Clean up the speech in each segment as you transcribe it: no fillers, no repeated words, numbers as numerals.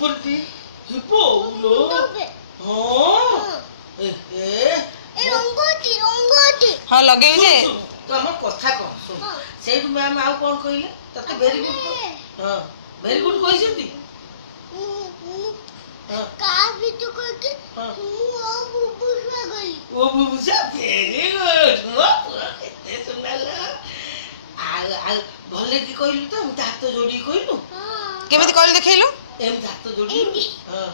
ଉପରଟି ଯିବ ଲୋ ହଁ ହଁ ଲଗେଇବି ଯେ ତୁ ଆମ କଥା କହ ଶୁଣ ସେଇଠୁ ମ୍ୟାମ୍ ଆଉ କ'ଣ କହିଲେ ତତେ ଭେରି ଗୁଡ୍ ହଁ ଭେରି ଗୁଡ୍ କହିଛନ୍ତି ଓ ବୁବୁସା ଭେରି ଗୁଡ୍ ମୋ ପୁଅ କେତେ ସୁନ୍ଦର ଆଉ ଭଲ କି କହିଲୁ ତ ଏମିତି ହାତ ଯୋଡ଼ିକି କହିଲୁ କେମିତି କହିଲୁ ଦେଖେଇଲୁ ଏମିତି ହାତ ଯୋଡ଼ିକି ହଁ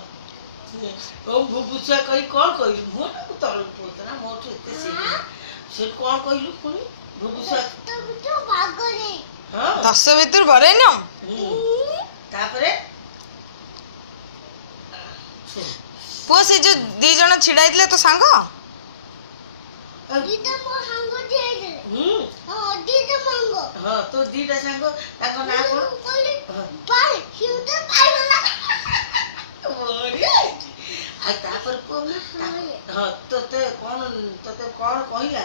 ଓ ବୁବୁସା କହି କ'ଣ କହିଲୁ ମୁଁ ତାକୁ ତଳକୁ ପୋତା ନା ମୋଠୁ ଏତେ ସେ କ'ଣ କହିଲୁ ପୁଣି ବୁବୁସା ହଁ 10 ଭିତରୁ ବରେଇନ ତାପରେ ପୁଅ ସେ ଯୋଉ 2 ଜଣ ଛିଡା ହେଇଥିଲେ ତୋ ସାଙ୍ଗ ହଁ ତୋ 2ଟା ସାଙ୍ଗ ତାଙ୍କ ନାଁ କ'ଣ ଆଉ ତାପରେ ହଁ ତତେ କ'ଣ କହିଲା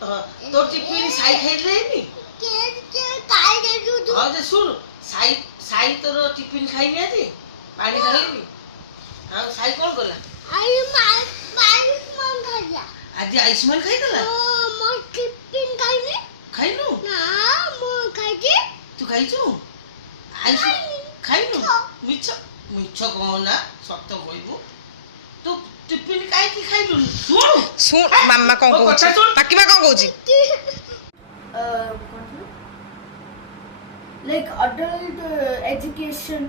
ହଁ ତୋ ଟିଫିନ ସାଇ ଖାଇଦେଇନି ହଁ ଯେ ଶୁଣୁ ସାଇ ତୋର ଟିଫିନ ଖାଇନି ଆଜି ପାଣି ଢାଳିନି ଆଉ ସାଇ କ'ଣ କଲା ଆଜି ଆୟୁଷ୍ମାନ ଖାଇଦେଲା ଖାଇନୁ ତୁ ଖାଇଛୁ ଆୟୁଷ୍ମାନ ଖାଇନୁ ମିଛ କହନା ସତ କହିବୁ ତୁ ଟିଫିନ କାହିଁକି ଖାଇଲୁନି ଶୁଣ ମାମା କ'ଣ କହୁଛି ପାକିମା କ'ଣ କହୁଛି like adult education